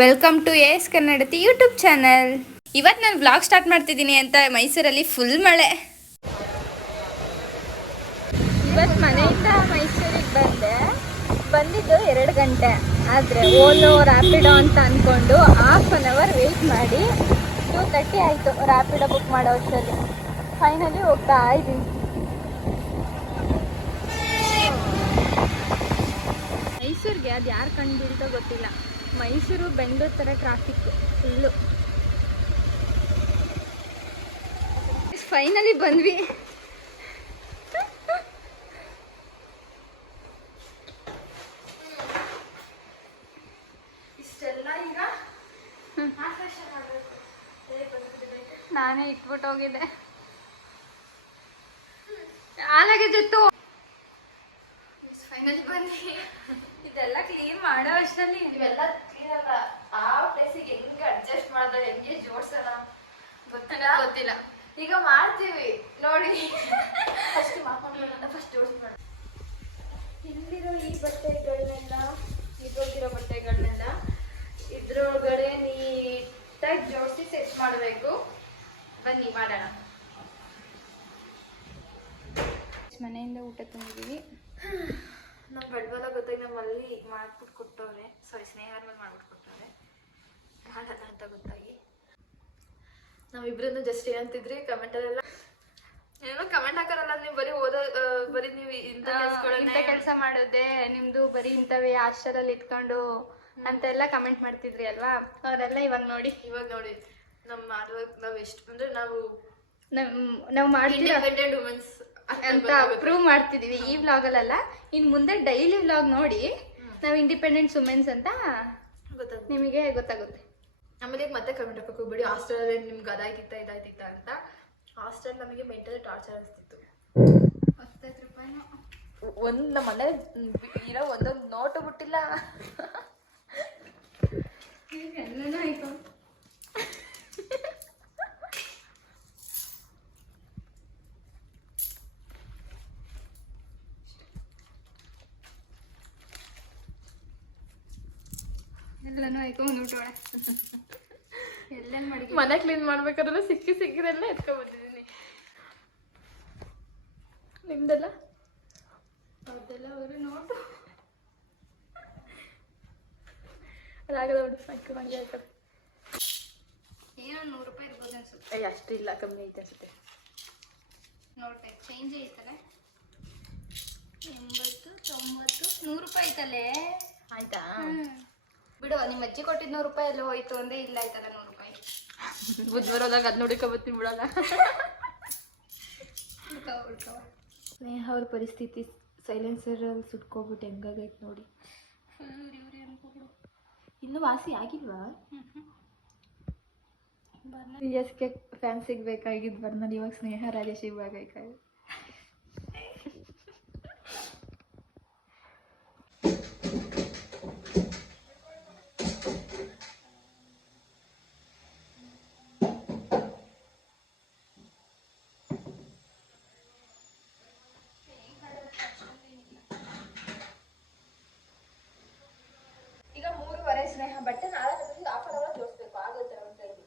Welcome to S Kannadathi YouTube channel. ಇವತ್ತು ನಾನು vlog start ಮಾಡ್ತಿದ್ದೀನಿ ಅಂತ ಮೈಸೂರಲ್ಲಿ ಫುಲ್ ಮಳೆ. ಇವತ್ತು ಮನೆಯಿಂದ ಮೈಸೂರಿಗೆ ಬಂದಿದ್ದು 2 ಗಂಟೆ, ಆದರೆ ಓಲೋ ರ್ಯಾಪಿಡೋ ಅಂತ ಅಂದ್ಕೊಂಡು ½ ಅನ್ ಅವರ್ ವೆಯ್ಟ್ ಮಾಡಿ 2:30 ಆಯಿತು ರ್ಯಾಪಿಡೋ ಬುಕ್ ಮಾಡೋ ಅಷ್ಟರಲ್ಲಿ. ಫೈನಲಿ ಹೋಗ್ತಾ ಇದ್ದೀನಿ. ಮೈಸೂರಿಗೆ ಅದು ಯಾರು ಕಂಡು ಬೀಳ್ತೋ ಗೊತ್ತಿಲ್ಲ. ಮೈಸೂರು ಬೆಂಗಳೂರು ಥರ ಟ್ರಾಫಿಕ್ ಫುಲ್ಲು. ಫೈನಲಿ ಬಂದ್ವಿ. ಇಷ್ಟೆಲ್ಲ ಈಗ ನಾನೇ ಇಟ್ಬಿಟ್ಟು ಹೋಗಿದ್ದೆ. ಆಲಾಗೆ ಜೊತ್ತು ಫೈನಲಿ ಬಂದ್ವಿ. ಇದೆಲ್ಲ ಕ್ಲೀನ್ ಮಾಡೋ ಅಷ್ಟರಲ್ಲಿ ಇವೆಲ್ಲ ಕ್ಲೀನ್ ಅಲ್ಲ. ಆ ಪ್ಲೇಸಿಗೆ ಹೆಂಗೆ ಅಡ್ಜಸ್ಟ್ ಮಾಡಿದ್ರೆ ಹೆಂಗೆ ಜೋಡ್ಸೋಣ ಗೊತ್ತಿಲ್ಲ. ಈಗ ಮಾಡ್ತೀವಿ ನೋಡಿ. ಫಸ್ಟ್ ಮಾಡ್ಕೊಂಡು ಫಸ್ಟ್ ಜೋಡಿಸ್ಬೇಡ. ಇಲ್ಲಿರೋ ಈ ಬಟ್ಟೆಗಳನ್ನೆಲ್ಲ, ಇದ್ರೊಳಗಿರೋ ಬಟ್ಟೆಗಳನ್ನೆಲ್ಲ ಇದ್ರೊಳಗಡೆ ನೀಟಾಗಿ ಜೋಡಿಸಿ ಸೆಟ್ ಮಾಡಬೇಕು. ಬನ್ನಿ ಮಾಡೋಣ. ಮನೆಯಿಂದ ಊಟ ತಂದಿದ್ದೀವಿ. ನಮ್ಮ ಬಡಬಲ ಗೊತ್ತಾಗಿ ನಮ್ಮಲ್ಲಿ ಮಾಡ್ಬಿಟ್ಟು ಕೊಟ್ಟವ್ರೆ. ಸ್ನೇಹರ ಮೇಲೆ ಮಾಡ್ಬಿಟ್ಟು ಕೊಟ್ಟವ್ರೆ. ಮಾಡಲ್ಲ ಅಂತ ಗೊತ್ತಾಗಿ ನಾವಿಬ್ರನ್ನು ಜಸ್ಟ್ ಏನಂತಿದ್ರಿ ಕಮೆಂಟಲ್ಲೆಲ್ಲ ಏನೋ ಕಮೆಂಟ್ ಹಾಕೋರಲ್ಲ, ನೀವು ಬರೀ ನೀವು ಇಂಥ ಕೆಲಸ ಮಾಡೋದೇ ನಿಮ್ದು, ಬರೀ ಇಂಥವೇ ಹಾಸ್ಟೆಲಲ್ಲಿ ಇಟ್ಕೊಂಡು ಅಂತೆಲ್ಲ ಕಮೆಂಟ್ ಮಾಡ್ತಿದ್ರಿ ಅಲ್ವಾ. ಅವರೆಲ್ಲ ಇವಾಗ ನೋಡಿ ನಮ್ಮ ನಾವು ಎಷ್ಟು ಅಂದ್ರೆ ನಾವು ಮಾಡ್ತೀವಿ ವುಮೆನ್ಸ್ ಅಂತ ಪ್ರೂವ್ ಮಾಡ್ತಿದೀವಿ ಈ ವ್ಲಾಗಲ್ಲ. ಇನ್ ಮುಂದೆ ಡೈಲಿ ವ್ಲಾಗ್ ನೋಡಿ ನಾವು ಇಂಡಿಪೆಂಡೆಂಟ್ ವುಮೆನ್ಸ್ ಅಂತ ನಿಮಗೆ ಗೊತ್ತಾಗುತ್ತೆ. ಆಮೇಲೆ ಮತ್ತೆ ಕಮೆಂಟ್ ಹಾಕಕ್ಕೆ ಹೋಗ್ಬೇಡಿ ಹಾಸ್ಟೆಲಲ್ಲಿ ನಿಮ್ಗೆ ಅದಾಯ್ತಿತ್ತ ಅಂತ. ಹಾಸ್ಟೆಲ್ ನಮಗೆ ಮೆಂಟಲ್ ಟಾರ್ಚರ್ ಅನಿಸ್ತಿತ್ತು. 10 ರೂಪಾಯಿನೂ ನಮ್ಮ ಮನೆ ಇರೋ ಒಂದೊಂದು ನೋಟು ಬಿಟ್ಟಿಲ್ಲ. ಎಲ್ಲನೂ ಆಯ್ತು. ಎಲ್ಲನೂ ಆಯ್ತು. ಊಟೋಳೆ ಎಲ್ಲೆಲ್ಲಿ ಮಾಡಿ ಮನೆ ಕ್ಲೀನ್ ಮಾಡ್ಬೇಕಾದ್ರೆ ಸಿಕ್ಕಿದೆಲ್ಲ ಎತ್ಕೊಂಡ್ಬಂದಿದ್ದೀನಿ. ನಿಮ್ದೆಲ್ಲ ಅವ್ರದ್ದೆಲ್ಲ ಅವರು ನೋಟು ಅದಾಗದ ನೋಡಿ. ಸಾಕು ಮಂದಿ ಆಯ್ತದೆ. ಏನೋ 100 ರೂಪಾಯಿ ಇರ್ಬೋದು ಅನ್ಸುತ್ತೆ. ಅಷ್ಟು ಇಲ್ಲ, ಕಮ್ಮಿ ಐತೆ ಅನ್ಸುತ್ತೆ. ನೋಡ್ಬೇಕು ಚೇಂಜ್ ಐತಲ್ಲ. 80, 90, 100 ರೂಪಾಯಿ ಐತಲ್ಲೇ. ಆಯ್ತಾ ಬಿಡು. ನಿಮ್ಮ ಅಜ್ಜಿ ಕೊಟ್ಟಿದ್ದು 100 ರೂಪಾಯಿ ಎಲ್ಲ ಹೋಯ್ತು ಅಂದ್ರೆ ಇಲ್ಲ ಆಯ್ತಲ್ಲ 100 ರೂಪಾಯಿ. ಬುಧವಾರ ಹೋದಾಗ ಅದು ನೋಡಿಕೊಬತ್ತೀನಿ ಬಿಡಲ್ಲ. ಸ್ನೇಹ ಅವ್ರ ಪರಿಸ್ಥಿತಿ ಸೈಲೆನ್ಸರಲ್ಲಿ ಸುಟ್ಕೊಬಿಟ್ಟು ಹೆಂಗಾಗೈತೆ ನೋಡಿ. ಇವ್ರಿ ಅನ್ಕೊಬಿಡು. ಇನ್ನೂ ವಾಸಿ ಆಗಿಲ್ವಾ? ಎಸ್ಗೆ ಫ್ಯಾನ್ ಸಿಗ್ಬೇಕಾಗಿದ್ದು ಬರ್ನಲ್ಲಿ. ಇವಾಗ ಸ್ನೇಹ ರಾಜೇಶ್ ಇವಾಗ ಈಗ 3:15 ಸ್ನೇಹ ಬಟ್ಟೆ 4 ½ ಅವರ್ ಜೋಡಿಸ್ಬೇಕು. ಆಗುತ್ತೆ ಅಂತ ಹೇಳಿ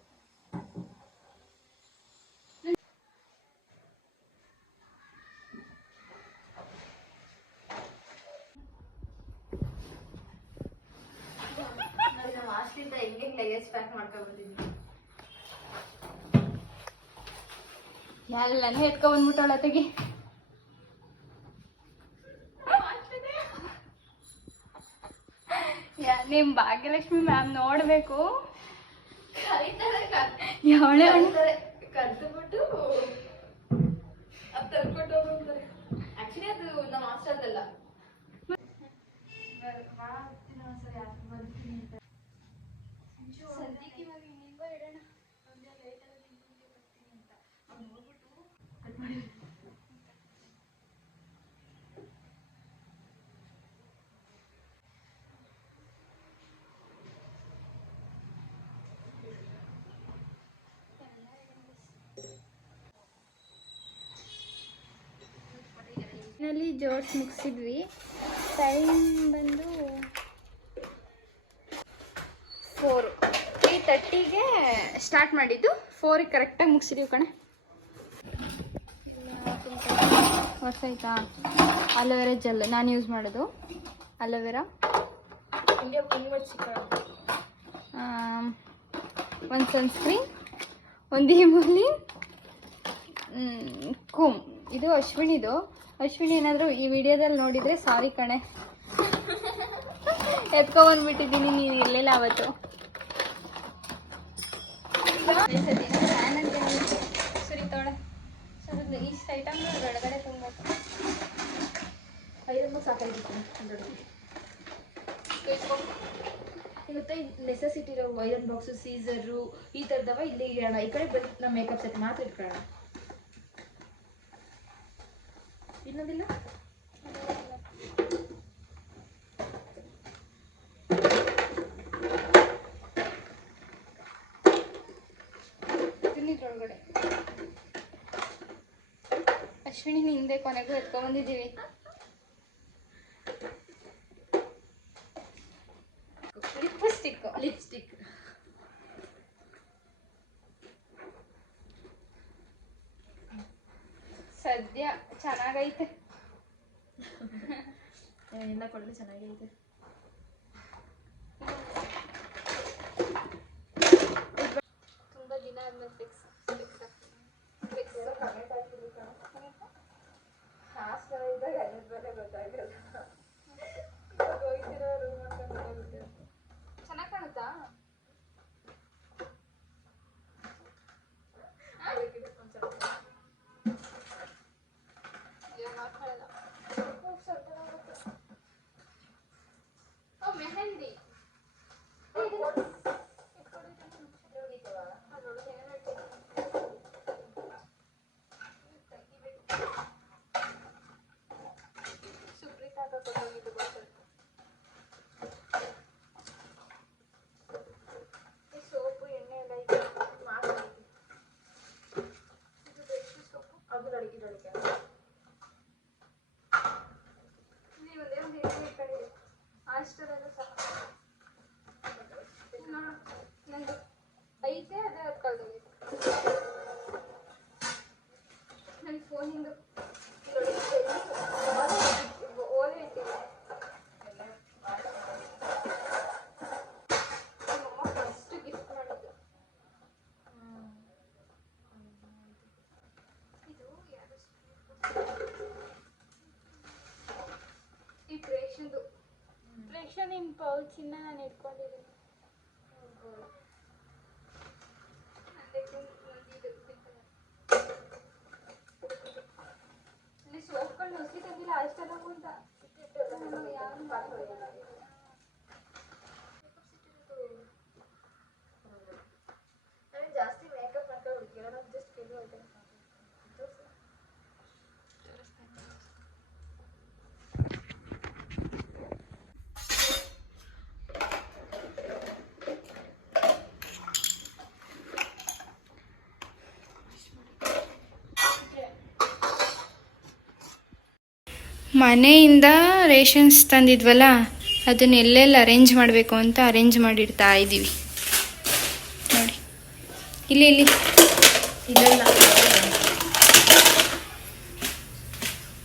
ನಾವು ಹಾಸ್ಟೆಲಿಂದ ಹೆಂಗೆ ಲಗೇಜ್ ಪ್ಯಾಕ್ ಮಾಡ್ಕೊಂಡ್ಬಂದಿದ್ವಿ. ಎಲ್ಲನೂ ಎತ್ಕೊಂಡ್ಬಂದ್ಬಿಟ್ಟವಳ ತೆಗಿ. ನಿಮ್ ಭಾಗ್ಯಲಕ್ಷ್ಮಿ ಮ್ಯಾಮ್ ನೋಡ್ಬೇಕು. ಕರೆದುಬಿಟ್ಟು ಅದು ತಂದ್ಕೊಟ್ಟು ಹೋಗ್ತಾರೆ. ಆಕ್ಚುಲಿ ಅದು ನಮ್ಮ ಹಾಸ್ಟೆಲ್ದಲ್ಲ. ಸದ್ಯಕ್ಕೆ ಇವಾಗ ಹಿಂಗೋ ಇಡೋಣ. ಒಂದೇ ಲೇಟಲ್ಲಿ ನಿಂತ್ಕೊಂಡೆ ಬರ್ತೀನಿ ಅಂತ ಅವ್ನು ನೋಡ್ಬಿಟ್ಟು ಕಟ್ ಮಾಡಿ. ನಲ್ಲಿ ಜೋಡ್ಸ್ ಮುಗಿಸಿದ್ವಿ. ಟೈಮ್ ಬಂದು 3:30ಗೆ ಸ್ಟಾರ್ಟ್ ಮಾಡಿದ್ದು 4ಗೆ ಕರೆಕ್ಟಾಗಿ ಮುಗಿಸಿದೀವಿ ಕಣೆ. ಗೊತ್ತಾಯ್ತಾ? ಅಲೋವೆರಾ ಜೆಲ್ ನಾನು ಯೂಸ್ ಮಾಡೋದು. ಅಲೋವೆರಾ, ಒಂದು ಸನ್ಸ್ಕ್ರೀನ್, ಒಂದು ಹಿಮೋಲಿನ್, ಕೂಮ್. ಇದು ಅಶ್ವಿನಿದು. ಅಶ್ವಿನಿ ಏನಾದರೂ ಈ ವಿಡಿಯೋದಲ್ಲಿ ನೋಡಿದರೆ ಸಾರಿ ಕಣೆ, ಎತ್ಕೊಬಂದ್ಬಿಟ್ಟಿದ್ದೀನಿ, ನೀನು ಇರಲಿಲ್ಲ ಅವತ್ತು. ಸುರಿತೋಳೆ ಸುರಿದು ಇಷ್ಟು ಐಟಮ್ ಒಳಗಡೆ ತುಂಬ ಐರನ್ನು ಸಾಕಾಗಿತ್ತು. ಮತ್ತೆ ನೆಸೆಸಿಟಿ ಇರೋ ಐರನ್ ಬಾಕ್ಸು, ಸೀಸರು ಈ ಥರದವ ಇಲ್ಲೇ ಇಡೋಣ. ಈ ಕಡೆ ಬಂದು ನಮ್ಮ ಮೇಕಪ್ ಸೆಟ್ ಮಾತ್ರ ಇಟ್ಕೊಳ್ಳೋಣ. ಇನ್ನೊಂದಿಲ್ಲ? ಒಳಗಡೆ ಅಶ್ವಿನಿ ಹಿಂದೆ ಕೊನೆಗೂ ಎತ್ಕೊಂಡ್ಬಂದಿದ್ದೀವಿ. ಲಿಪ್ಸ್ಟಿಕ್ ಸದ್ಯ ಚೆನ್ನಾಗೈತೆ. ಎಲ್ಲ ಕೊಡಲು ಚೆನ್ನಾಗೈತೆ. ತುಂಬ ದಿನ ಆದ್ಮೇಲೆ ಫಿಕ್ಸ್ ಚೆನ್ನಾಗಿ ಕಾಣುತ್ತಾ? ಮೆಹಂದಿ ಸೋಪು ಎಣ್ಣೆ ಎಲ್ಲ ಇದೆ. ಅದು ಅಡುಗೆ ನೀವು ಒಂದೇ ಒಂದು ಎಣ್ಣೆ ಇಟ್ಕೊಂಡಿದೆ ಅಷ್ಟರಲ್ಲೂ ಸಹ ನಂದು ಐತೆ, ಅದೇ ಅದು ಕಳೆದೋಗಿದೆ. ನನ್ನ ಫೋನಿಂದು ಓಲೆ ಇಟ್ಟಿದೆ. ನಮ್ಮಮ್ಮ ಫಸ್ಟ್ ಗಿಫ್ಟ್ ಮಾಡಿದ್ದು ಇದು. ಯಾರು ಈ ರೇಷನ್ ಪೌಚಿನ ನಾನು ಇಟ್ಕೊಂಡಿದ್ದೀನಿ. ಇಲ್ಲಿ ಸೋಪ್ಗಳು ನುಸಿ ತಂದಿಲ್ಲ ಅಷ್ಟೆಲ್ಲ ಅಂತ ಜಾಸ್ತಿ ಮೇಕಪ್ ಮಾಡ್ಕೊಂಡು ಹುಡುಕಿಲ್ಲ. ನಾವು ಜಸ್ಟ್ ಕೆಲವು ಐಟಮ್ ಮನೆಯಿಂದ ರೇಷನ್ಸ್ ತಂದಿದ್ವಲ್ಲ, ಅದನ್ನ ಎಲ್ಲೆಲ್ಲಿ ಅರೇಂಜ್ ಮಾಡಬೇಕು ಅಂತ ಅರೇಂಜ್ ಮಾಡಿಡ್ತಾ ಇದ್ದೀವಿ ನೋಡಿ. ಇಲ್ಲಿ ಇಲ್ಲಿ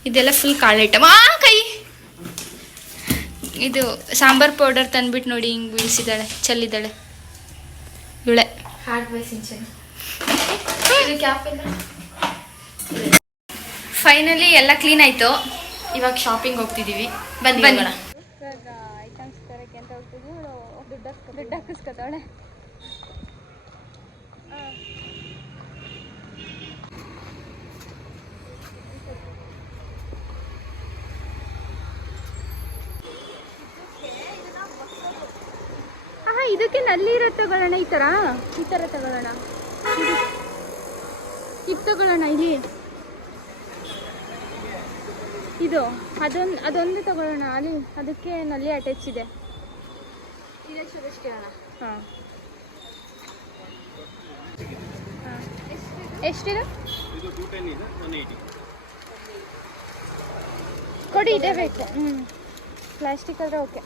ಇದೆಲ್ಲ ಫುಲ್ ಕಾಳು ಐಟಮ್. ಕೈ ಇದು ಸಾಂಬಾರ್ ಪೌಡರ್ ತಂದ್ಬಿಟ್ಟು ನೋಡಿ ಹಿಂಗೆ ಬೀಳಿಸಿದ್ದಾಳೆ, ಚೆಲ್ಲಿದ್ದಾಳೆ ಇವಳೆ. Heart by Sinchana. ಫೈನಲಿ ಎಲ್ಲ ಕ್ಲೀನ್ ಆಯಿತು. ಇವಾಗ ಶಾಪಿಂಗ್ ಹೋಗ್ತಿದ್ದೀವಿ. ಬನ್ನಿ ಇವಾಗ ಐಟಮ್ಸ್ ತರಕ್ಕೆ ಅಂತ ಹೋಗ್ತಿದ್ವಿ. ದುಡ್ಡು ಹಾಕಿಸ್ಕೊತಾಳೆ. ಇದಕ್ಕೆ ನಲ್ಲಿ ಇರೋ ತಗೊಳ್ಳೋಣ. ಈ ಥರ ತಗೊಳ್ಳೋಣ. ಇದು ತಗೊಳ್ಳೋಣ. ಇಲ್ಲಿ ಇದು ಅದೊಂದು ತಗೊಳ್ಳೋಣ. ಅಲ್ಲಿ ಅದಕ್ಕೆ ನಲ್ಲಿ ಅಟ್ಯಾಚ್ ಇದೆ. ಹಾಂ, ಎಷ್ಟಿದೆ? ಕೊಡಿ, ಇದೇ ಬೇಕು. ಪ್ಲಾಸ್ಟಿಕ್ ಆದರೆ ಓಕೆ.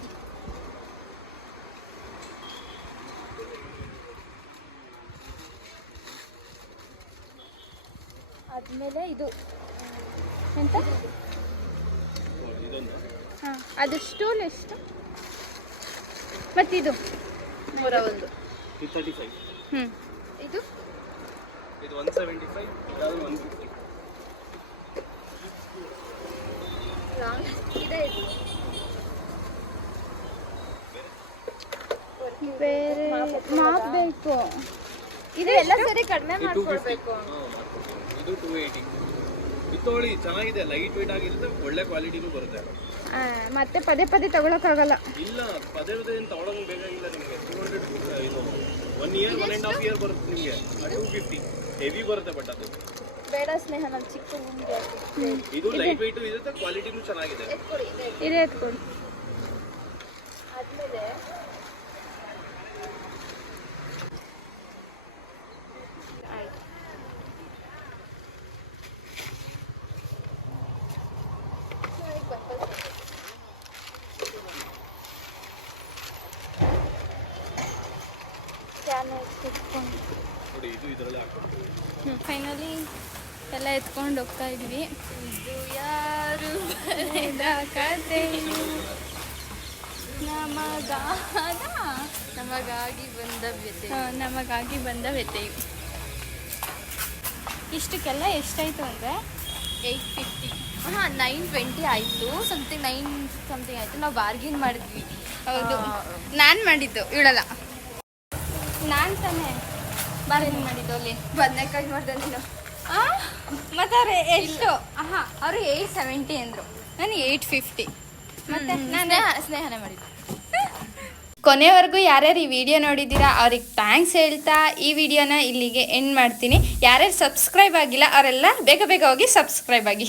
ಆದಮೇಲೆ ಇದು ಎಂತ ಹಾಂ ಅದು ಸ್ಟೂಲ್ ಎಷ್ಟು ಮತ್ತಿದು 101 335 ಹ್ಞೂ ಇದು ಇದು 175 ಇದಾದ್ರೆ 150 ಲಾಂಗ್ ಇದೆ ಬೇರೆ ಮಾಪ್ ಬೇಕು ಇದು ಎಲ್ಲ ಸರಿ ಕಡಿಮೆ ಮಾಡ್ಕೊಡ್ಬೇಕು ಇದು 280 ಇತ್ತೋಳಿ ಚೆನ್ನಾಗಿದೆ ಲೈಟ್ ವೇಟ್ ಆಗಿರುತ್ತೆ ಒಳ್ಳೆ ಕ್ವಾಲಿಟಿನೂ ಬರುತ್ತೆ ಮತ್ತೆ ಪದೇ ಪದೇ ತಗೊಳಕ್ಕಾಗಲ್ಲ ಇಲ್ಲ ಪದೇ ಪದೇ ಏನು ತಗೊಳಂಗ್ ಬೇಕಾಗಿಲ್ಲ ನಿಮಗೆ 200 ಇದು 1 ಇಯರ್ 1.5 ಇಯರ್ ಬರುತ್ತೆ ನಿಮಗೆ 250 ಹೆವಿ ಬರುತ್ತೆ ಬಟ್ ಅದು ಬೇಡ ಸ್ನೇಹ ನಾನು ಚಿಕ್ಕ ನಿಮಗೆ ಇದು ಲೈಟ್ ವೇಟ್ ಇರುತ್ತೆ ಕ್ವಾಲಿಟಿನೂ ಚೆನ್ನಾಗಿದೆ ಇದೆ ಎತ್ಕೊಳ್ಳಿ ಆದ್ಮೇಲೆ ಆಯ್ತು ನೋಡಿ ಇದು ಇದರಲ್ಲೇ ಹಾಕ್ಕೊಡ್ತೀವಿ ಫೈನಲಿ ಎಲ್ಲ ಎತ್ಕೊಂಡು ಹೋಗ್ತಾ ಇದ್ವಿ ಇದು ಯಾರು ಬರೆದ ಕಥೆಯು ನಮಗಾಗಿ ಬಂದ ವ್ಯತೆ ನಮಗಾಗಿ ಬಂದ ವ್ಯತೆಯು ಇಷ್ಟಕ್ಕೆಲ್ಲ ಎಷ್ಟಾಯಿತು ಅಂದರೆ 850 ಹಾಂ 920 ಆಯಿತು ಸಮಥಿಂಗ್ 9 ಸಮಥಿಂಗ್ ಆಯಿತು ನಾವು ಬಾರ್ಗಿನ್ ಮಾಡಿದ್ವಿ ಹೌದು ನಾನು ಮಾಡಿದ್ದು ಇವಳಲ್ಲ ನಾನು ತಾನೇ ಬಾರ್ಗಿನ್ ಮಾಡಿದ್ದು ಅಲ್ಲಿ ಬದನೆಕಾಯಿ ಮಾಡಿದೆ ನೀನು ಮತ್ತು ಅವ್ರು ಎಷ್ಟು ಹಾಂ ಅವರು 870 ಅಂದರು ನಾನು 850 ಮತ್ತು ನಾನು ಸ್ನೇಹನೇ ಮಾಡಿದ್ದು ಕೊನೆವರೆಗೂ ಯಾರ್ಯಾರು ಈ ವಿಡಿಯೋ ನೋಡಿದ್ದೀರಾ ಅವ್ರಿಗೆ ಥ್ಯಾಂಕ್ಸ್ ಹೇಳ್ತಾ ಈ ವಿಡಿಯೋನ ಇಲ್ಲಿಗೆ ಎಂಡ್ ಮಾಡ್ತೀನಿ. ಯಾರ್ಯಾರು ಸಬ್ಸ್ಕ್ರೈಬ್ ಆಗಿಲ್ಲ ಅವರೆಲ್ಲ ಬೇಗ ಬೇಗ ಹೋಗಿ ಸಬ್ಸ್ಕ್ರೈಬ್ ಆಗಿ.